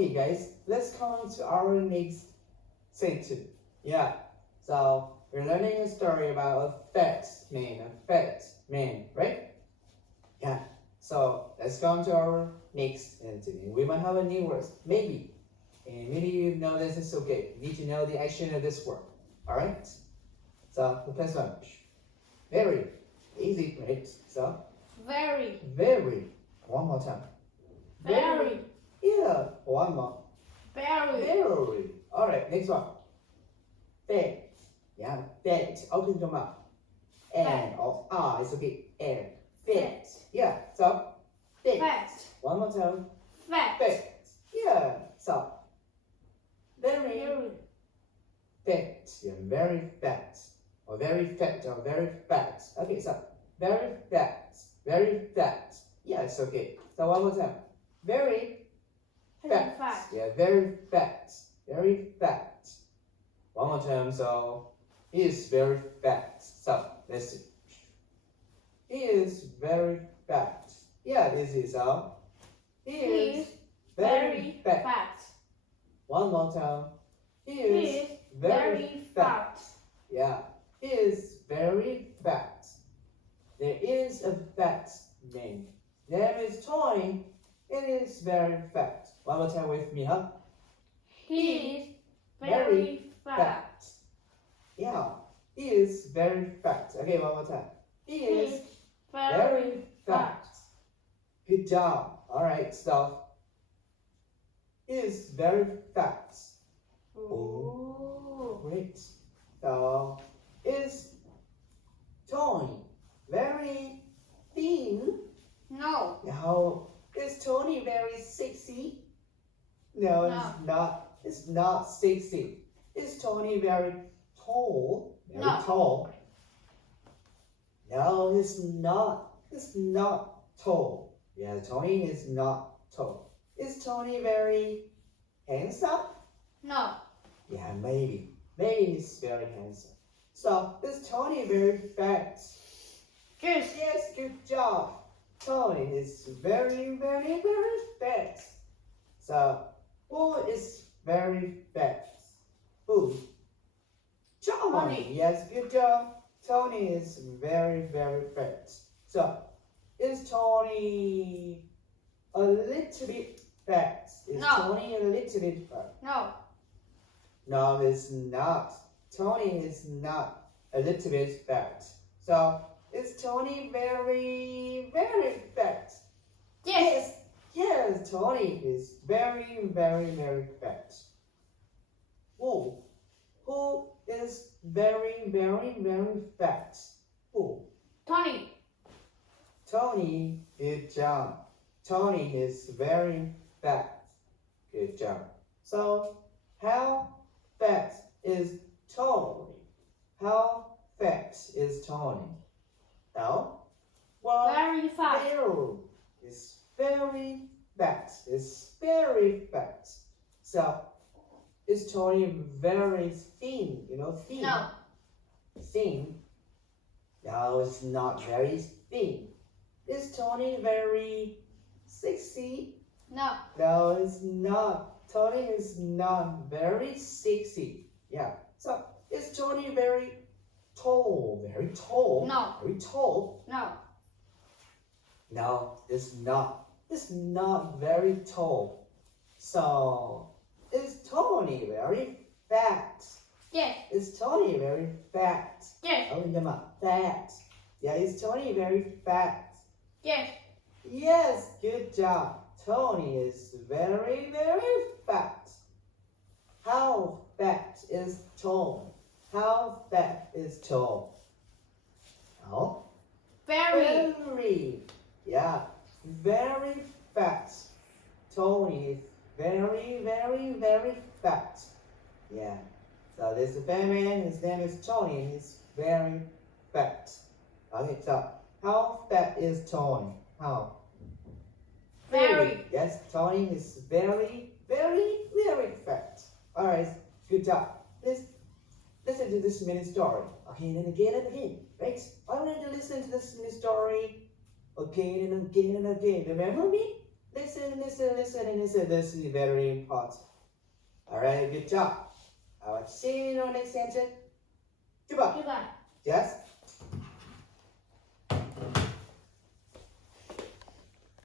Okay, guys, let's come to our next sentence. Yeah, so we're learning a story about a fat man, right? Yeah, so let's come to our next sentence. We might have a new word, maybe. And maybe you know this is okay. You need to know the action of this word. Alright? So, the first one. Very. Easy, right? So, Very. One more time. Very. Yeah, one more. Very. Alright, next one. Fat. Yeah, fat. Open your mouth. And of it's okay. And fat. Yeah, so Fat. One more time. Fat. Yeah, so very fat. Yeah, very fat. Or very fat or very fat. Okay, so very fat. Yeah, it's okay. So one more time. Very fat. Yeah, very fat. One more time. So he is very fat. So let's see. He is very fat. Yeah, this is how. He is very fat. One more time. He is very fat. Yeah, he is very fat. There is a fat man. There is Tony. It is very fat. One more time with me, huh? He is very fat. Yeah, he is very fat. Okay, one more time. He is very fat. Good job. All right, stop. He is very fat. Oh. Great. So, is Tony very thin? No. No. Is Tony very sexy? No, it's not. It's not sexy. Is Tony very tall? Very tall. No, it's not. It's not tall. Yeah, Tony is not tall. Is Tony very handsome? No. Yeah, maybe. Maybe he's very handsome. So, is Tony very fat? Yes. Yes, good job. Tony is very fat. So, who is very fat? Who? Tony. Yes, good job. Tony is very fat. So, is Tony a little bit fat? Is Tony a little bit fat? No. No, it's not. Tony is not a little bit fat. So, is Tony very fat? Yes. Yes, Tony is very fat. Who is very fat? Who? Tony. Tony, good job. Tony is very fat. Good job. So, how fat is Tony? How fat is Tony? Now, well, Very fat. It's very fat. It's very fat. So, is Tony very thin? You know, thin. No. Thin. No, it's not very thin. Is Tony very sexy? No. No, it's not. Tony is not very sexy. Yeah. So, is Tony very tall? Very tall? No. Very tall? No. No, it's not. It's not very tall. So, is Tony very fat? Yes. Is Tony very fat? Yes. Open them up. Fat. Yeah, is Tony very fat? Yes. Yes, good job. Tony is very fat. How fat is Tony? How fat is Tony? Oh? Very. Yeah, very fat. Tony is very fat. Yeah. So this is a fat man, his name is Tony, and he's very fat. Okay, so how fat is Tony? How? Very. Yes, Tony is very fat. Alright, good job. Let's listen to this mini story. Again and again, right? I want you to listen to this mini story again and again. Remember me? Listen, listen, listen, and listen. This is very important. Alright, good job. Alright, see you in our next session. Goodbye. Goodbye. Yes?